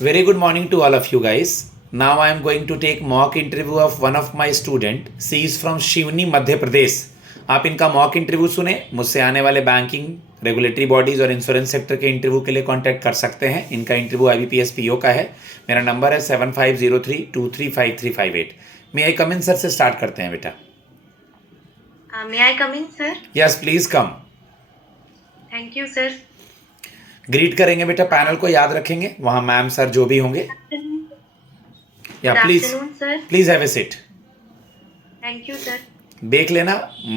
Very good morning to all of you guys. Now I am going to take mock interview of one of my student. She is from Seoni Madhya Pradesh. आप इनका mock interview सुने. मुझसे आने वाले banking, regulatory bodies और insurance sector के interview के लिए कांटेक्ट कर सकते हैं. इनका इंटरव्यू IBPS PO का है. मेरा नंबर है 7503235358. मे आई कम इन सर से स्टार्ट करते हैं बेटा. May I come in, sir? Yes please come. Thank you, sir. Greet करेंगे बेटा. पैनल को याद रखेंगे. वहाँ मैम सर जो भी होंगे. या Good please afternoon, sir. Please have a seat. Thank you, sir. देख लेना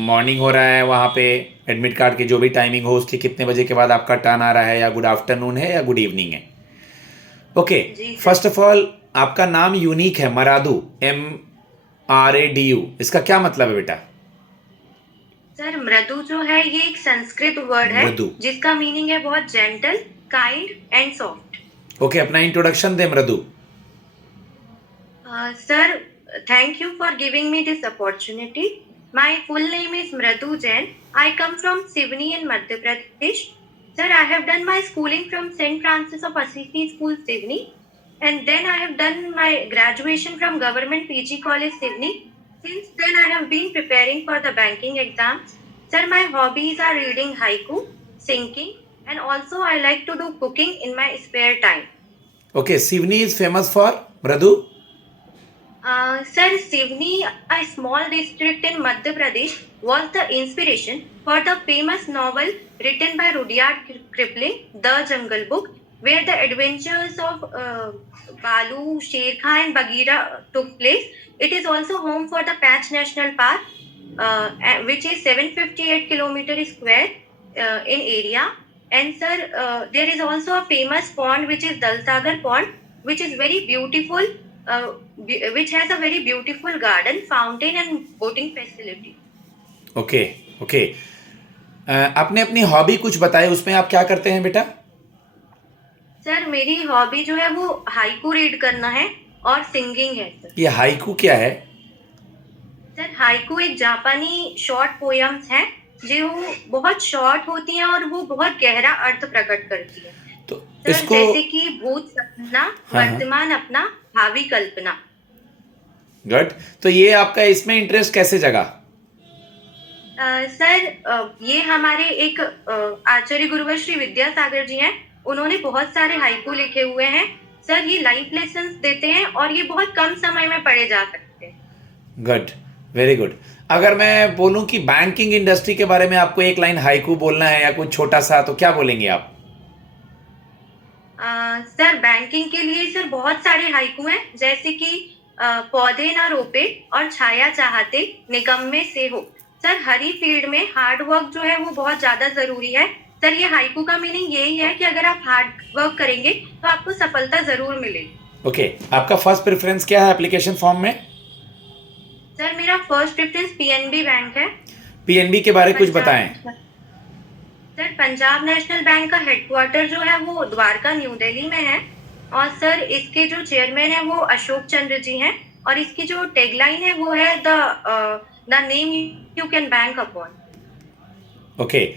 मॉर्निंग हो रहा है वहाँ पे. एडमिट कार्ड की जो भी टाइमिंग हो उसकी कितने बजे के बाद आपका टर्न आ रहा है, या गुड आफ्टरनून है या गुड इवनिंग है. ओके, जी, सर. फर्स्ट ऑफ ऑल आपका नाम यूनिक है, मरादू, MRADU. इसका क्या मतलब है बेटा? सर मृदु जो है ये एक संस्कृत वर्ड है मृदु. जिसका मीनिंग है बहुत gentle, kind and soft. Okay, अपना इंट्रोडक्शन दे मृदु. Sir, thank you for giving me this opportunity. My full name is Mradu Jain. I come from Sivni in Madhya Pradesh. Sir, I have done my schooling from St. Francis of Assisi School, Sivni, and then I have done my graduation from Government PG College, Sivni. Since then, I have been preparing for the banking exams. Sir, my hobbies are reading haiku, singing, and also I like to do cooking in my spare time. Okay, Seoni is famous for मृदु. Sir, Sivni, a small district in Madhya Pradesh, was the inspiration for the famous novel written by Rudyard Kipling, The Jungle Book, where the adventures of Balu, Sher Khan, and Bagheera took place. It is also home for the Panch National Park, which is 758 kilometers square in area. And sir, there is also a famous pond which is Dalsagar Pond, which is very beautiful. Which has a very beautiful garden, fountain and boating facility. Okay okay, आपने अपनी hobby कुछ बताए, उसमें आप क्या करते हैं बेटा? सर मेरी हॉबी जो है वो हाइकू रीड करना है और सिंगिंग है सर. ये हाइकू क्या है? सर हाइकू एक जापानी शॉर्ट पोयम्स हैं जो बहुत शॉर्ट होती हैं और वो बहुत गहरा अर्थ प्रकट करती है. तो सर इसको जैसे कि भूत सपना, हाँ. वर्तमान अपना, भावी कल्पना. गुड. तो ये आपका इसमें इंटरेस्ट कैसे जगा? सर ये हमारे एक आचार्य गुरुवर श्री विद्यासागर जी हैं. उन्होंने बहुत सारे हाइकू लिखे हुए हैं. सर ये लाइफ लेसन्स देते हैं और ये बहुत कम समय में पढ़े जा सकते हैं. Good, very good. अगर मैं बोलूं कि बैंकिंग इंडस्ट्री के बारे में आपको एक लाइन हाइकू बोलना है या कुछ छोटा सा, तो क्या बोलेंगे आप? सर बैंकिंग के लिए सर बहुत सारे हाइकू हैं, जैसे कि पौधे ना रोपे और छाया चाहते निकम्मे से हो. सर हरी फील्ड में हार्ड वर्क जो है वो बहुत ज्यादा जरूरी है. सर ये हाइकू का मीनिंग यही है कि अगर आप हार्ड वर्क करेंगे तो आपको सफलता जरूर मिलेगी. ओके, आपका फर्स्ट प्रेफरेंस क्या है एप्लीकेशन फॉर्म में? सर मेरा फर्स्ट प्रेफरेंस PNB बैंक है. PNB के बारे में कुछ बताएं. सर पंजाब नेशनल बैंक का हेडक्वार्टर जो है वो द्वारका, न्यू दिल्ली में है. और सर इसके जो चेयरमैन है वो अशोक चंद्र जी हैं. और इसकी जो टैगलाइन है वो है the name you can bank upon. Okay,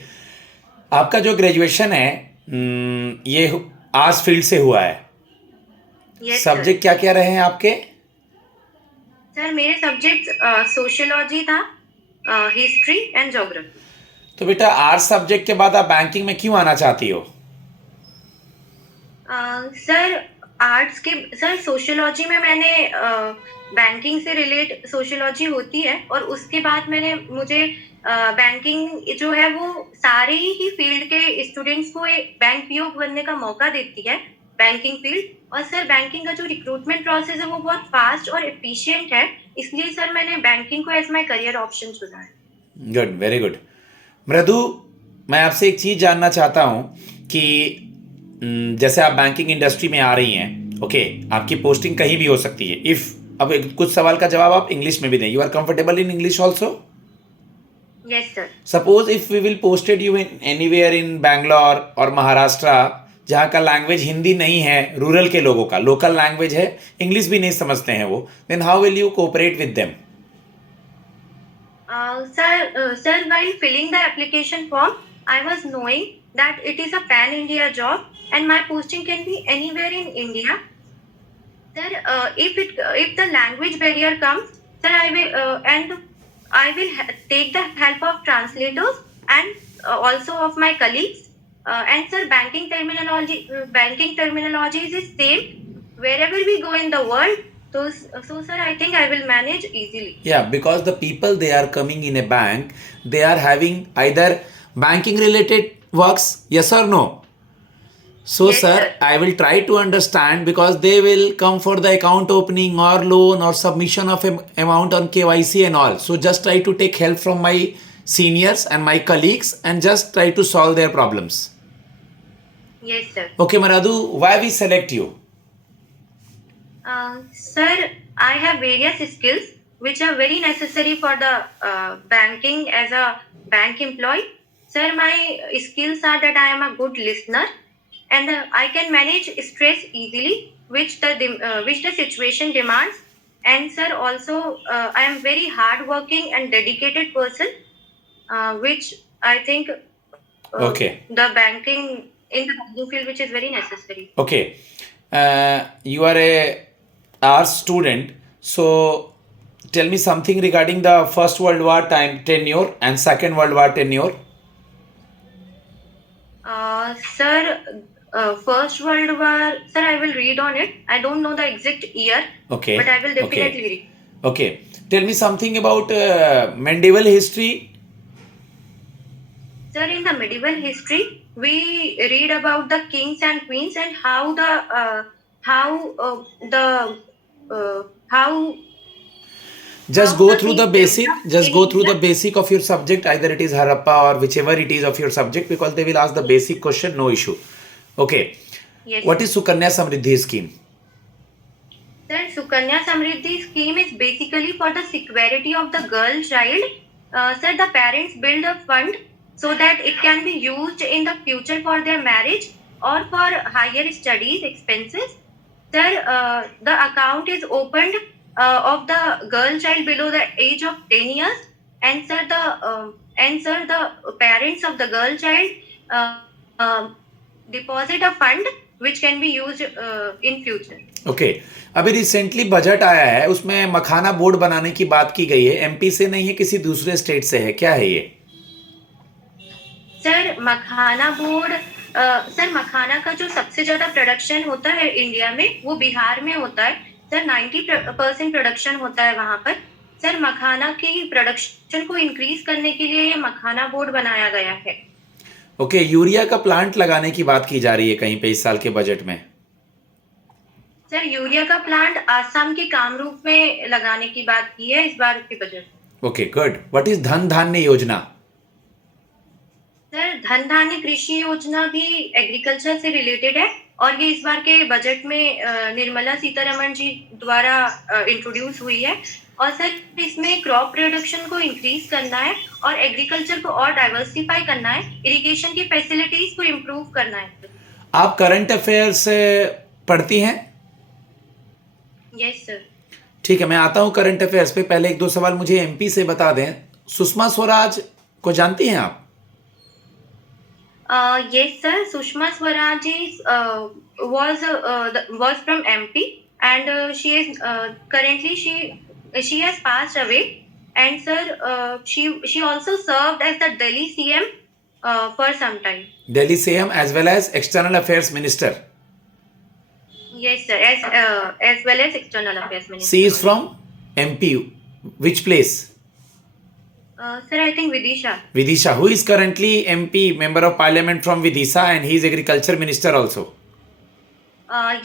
आपका जो ग्रेजुएशन है ये आर्ट्स फील्ड से हुआ है. Yes, सब्जेक्ट क्या क्या रहे हैं आपके? सर मेरे सब्जेक्ट सोशियोलॉजी था, हिस्ट्री एंड ज्योग्राफी. तो बेटा आर्ट्स सब्जेक्ट के बाद आप बैंकिंग में क्यों आना चाहती हो? सर आर्ट्स के सर सोशियोलॉजी में मैंने बैंकिंग से रिलेट सोशियोलॉजी होती है और उसके बाद मुझे बैंकिंग जो है वो सारे ही फील्ड के स्टूडेंट्स को एक बैंक PO बनने का मौका देती है, बैंकिंग फील्ड. और सर बैंकिंग का जो रिक्रूटमेंट प्रोसेस है वो बहुत फास्ट और एफिशिएंट है, इसलिए सर मैंने बैंकिंग को एज माय करियर ऑप्शन चुना है. Good, very good. मृदु, मैं आपसे एक चीज़ जानना चाहता हूँ कि जैसे आप बैंकिंग इंडस्ट्री में आ रही हैं, ओके, आपकी पोस्टिंग कहीं भी हो सकती है. इफ़ अब कुछ सवाल का जवाब आप इंग्लिश में भी दें. You are comfortable in English also? Yes sir. Suppose if we will posted you in anywhere in Bangalore और महाराष्ट्र, जहाँ का लैंग्वेज हिंदी नहीं है, रूरल के लोगों का लोकल लैंग्वेज है, इंग्लिश भी नहीं समझते हैं वो, then how will you cooperate with them? Sir, while filling the application form, I was knowing that it is a pan-India job and my posting can be anywhere in India. Sir, if the language barrier comes, sir, I will take the help of translators and also of my colleagues. And sir, banking terminologies is same wherever we go in the world. So sir, I think I will manage easily. Yeah, because the people they are coming in a bank, they are having either banking related works, yes or no. So, Yes, sir, sir. I will try to understand because they will come for the account opening or loan or submission of amount on KYC and all. So, just try to take help from my seniors and my colleagues and just try to solve their problems. Yes, sir. Okay, Maradu, why we select you? Sir, I have various skills which are very necessary for the banking as a bank employee. Sir, my skills are that I am a good listener and I can manage stress easily, which the situation demands. And sir, also I am very hardworking and dedicated person, which I think Okay. the banking in the banking field, which is very necessary. Okay. You are a arts student. So, tell me something regarding the First World War time tenure and Second World War tenure. Sir, First World War, sir, I will read on it. I don't know the exact year, Okay. but I will definitely Okay. read. Okay. Tell me something about medieval history. Sir, in the medieval history, we read about the kings and queens and how Just how go the through the things basic. developed Just in go through India. the basic of your subject. Either it is Harappa or whichever it is of your subject, because they will ask the basic question. No issue. Okay. Yes. What is Sukanya Samriddhi scheme? Sir, Sukanya Samriddhi scheme is basically for the security of the girl child. Sir, the parents build a fund so that it can be used in the future for their marriage or for higher studies expenses. Sir, the account is opened of the girl child below the age of 10 years, and the parents of the girl child uh, uh, deposit a fund which can be used in future. Okay अभी recently budget आया है उसमें मखाना board बनाने की बात की गई है एमपी से नहीं है किसी दूसरे स्टेट से है क्या है ये सर मखाना का जो सबसे ज्यादा प्रोडक्शन होता है इंडिया में वो बिहार में होता है सर 90% प्रोडक्शन होता है वहां पर सर मखाना की प्रोडक्शन को इंक्रीज करने के लिए ये मखाना बोर्ड बनाया गया है ओके यूरिया का प्लांट लगाने की बात की जा रही है कहीं पे इस साल के बजट में सर यूरिया का प्लांट आसाम के कामरूप में लगाने की बात की है इस बार के budget okay good what is धन धान्य योजना सर धन धान्य कृषि योजना भी एग्रीकल्चर से रिलेटेड है और ये इस बार के बजट में निर्मला सीतारमण जी द्वारा इंट्रोड्यूस हुई है और सर इसमें क्रॉप प्रोडक्शन को इंक्रीज करना है और एग्रीकल्चर को और डाइवर्सिफाई करना है इरिगेशन की फैसिलिटीज को इम्प्रूव करना है आप करंट अफेयर्स पढ़ती हैं यस सर ठीक है मैं आता हूं करंट अफेयर्स पे पहले एक दो सवाल मुझे एमपी से बता दें सुषमा स्वराज को जानती हैं आप yes sir Sushma Swaraj is was from MP and she is currently she has passed away and sir she also served as the Delhi CM for some time Delhi CM as well as external affairs minister yes sir as well as external affairs minister she is from MP which place sir I think Vidisha who is currently MP member of parliament from Vidisha and he is agriculture minister also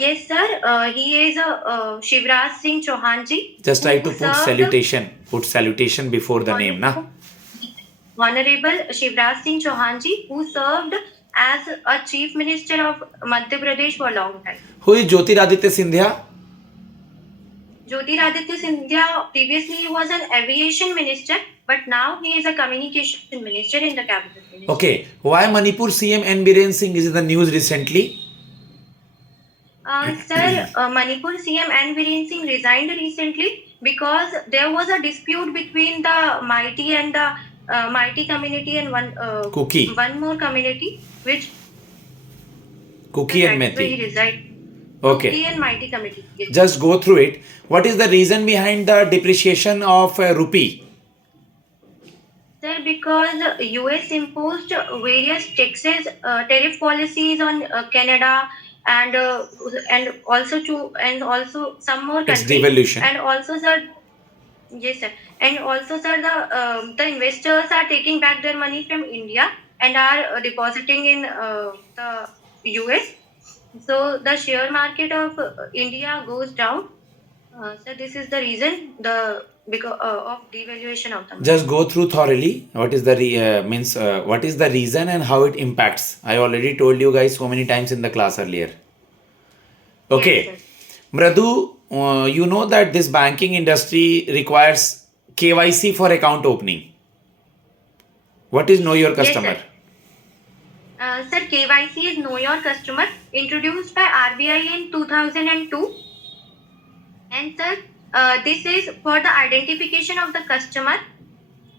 yes sir he is Shivraj Singh Chauhan ji just try to put salutation before the name na Honorable Shivraj Singh Chauhan ji who served as a chief minister of Madhya Pradesh for a long time who is Jyotiraditya Scindia Jyotiraditya Scindia previously he was an aviation minister but now he is a communication minister in the cabinet ministry. Okay, why Manipur CM N Biren Singh is in the news recently? Sir, Manipur CM N Biren Singh resigned recently because there was a dispute between the Mighty and the Mighty community and one more community which Kuki and that's why he Methi. resigned. Okay. Rupee and Mighty Committee. Yes. Just go through it. What is the reason behind the depreciation of rupee? Sir, because US imposed various taxes, tariff policies on Canada and also some more It's countries. devaluation. And also, sir, yes, sir. And also, sir, the investors are taking back their money from India and are depositing in the US. So the share market of India goes down. So this is the reason because of devaluation of the money. Just go through thoroughly. What is the what is the reason and how it impacts? I already told you guys so many times in the class earlier. Okay, Yes, sir. Mradu, you know that this banking industry requires KYC for account opening. What is know your Yes, customer? sir. Sir, KYC is Know Your Customer, introduced by RBI in 2002. And sir, this is for the identification of the customer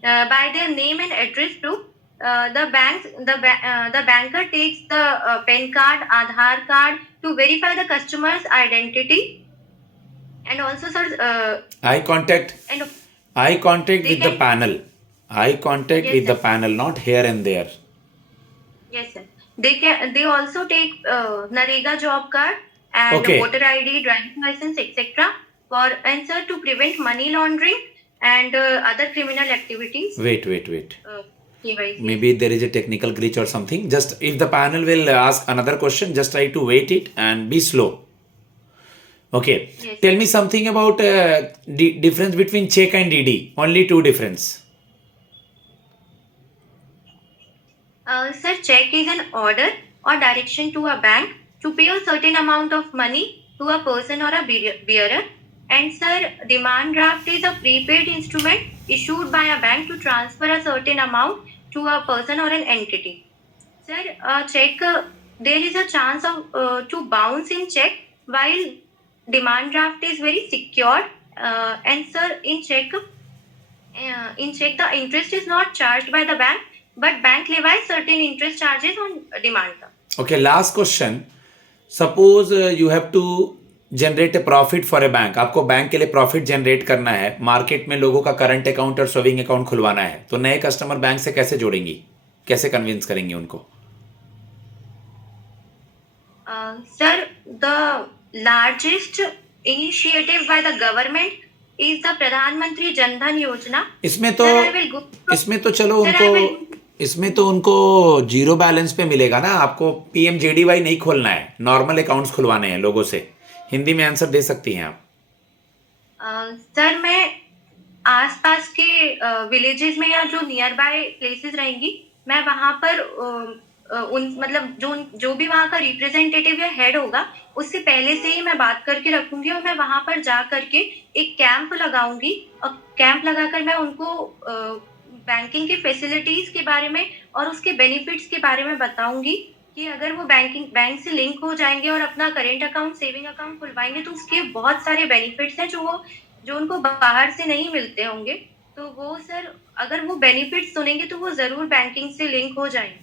by their name and address proof. The banker takes the PAN card, Aadhaar card to verify the customer's identity. And also, sir, Eye contact. and Eye contact they with the can, panel. Eye contact yes, with the sir. panel, not here and there. Yes, sir. They also take Narega job card and Okay. voter ID, driving license, etc. for answer to prevent money laundering and other criminal activities. Wait. KYC. Maybe there is a technical glitch or something. Just if the panel will ask another question, just try to wait it and be slow. Okay. Yes. Tell me something about difference between check and DD. Only two difference. Sir, check is an order or direction to a bank to pay a certain amount of money to a person or a bearer. And sir, demand draft is a prepaid instrument issued by a bank to transfer a certain amount to a person or an entity. Sir, check, there is a chance of to bounce in check, while demand draft is very secure. And sir, in check the interest is not charged by the bank, but bank levies certain interest charges on demand draft. Okay, last question. Suppose you have to generate a profit for a bank. आपको bank के लिए profit generate करना है, market में लोगों का current account और saving account खुलवाना है, तो नए कस्टमर बैंक से कैसे जोड़ेंगी, कैसे कन्विंस करेंगे उनको? Sir, the largest initiative by the government is the Pradhan Mantri Jan Dhan Yojana. इसमें तो Sir, I will go. इसमें तो चलो Sir, I उनको will. इसमें तो उनको जीरो बैलेंस पे मिलेगा ना. आपको PMJDY नहीं खोलना है, नॉर्मल अकाउंट्स खुलवाने हैं लोगों से. हिंदी में आंसर दे सकती हैं आप. सर, मैं आसपास के विलेजेस में या जो नियर बाय प्लेसेस रहेंगी, मैं वहां पर मतलब जो भी वहां का रिप्रेजेंटेटिव या हेड होगा, उससे पहले से ही मैं बात करके रखूंगी और मैं वहां पर जा करके एक कैंप लगाऊंगी और कैंप लगाकर मैं उनको बैंकिंग की फैसिलिटीज के बारे में और उसके बेनिफिट्स के बारे में बताऊंगी कि अगर वो बैंक से लिंक हो जाएंगे और अपना करेंट अकाउंट, सेविंग अकाउंट खुलवाएंगे तो उसके बहुत सारे बेनिफिट्स हैं जो उनको बाहर से नहीं मिलते होंगे. तो वो सर, अगर वो बेनिफिट्स सुनेंगे तो वो जरूर बैंकिंग से लिंक हो जाएंगे.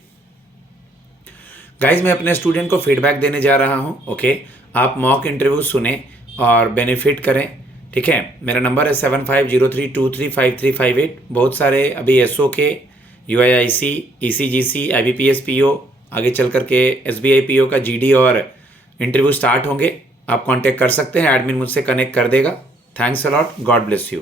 गाइज, मैं अपने स्टूडेंट को फीडबैक देने जा रहा हूँ. ओके, आप मॉक इंटरव्यू सुने और बेनिफिट करें. ठीक है, मेरा नंबर है 7503235358. बहुत सारे अभी SOK, UIIC, ECGC, IBPS PO, आगे चल करके SBI PO का GD और इंटरव्यू स्टार्ट होंगे. आप कांटेक्ट कर सकते हैं, एडमिन मुझसे कनेक्ट कर देगा. Thanks a lot. God bless you.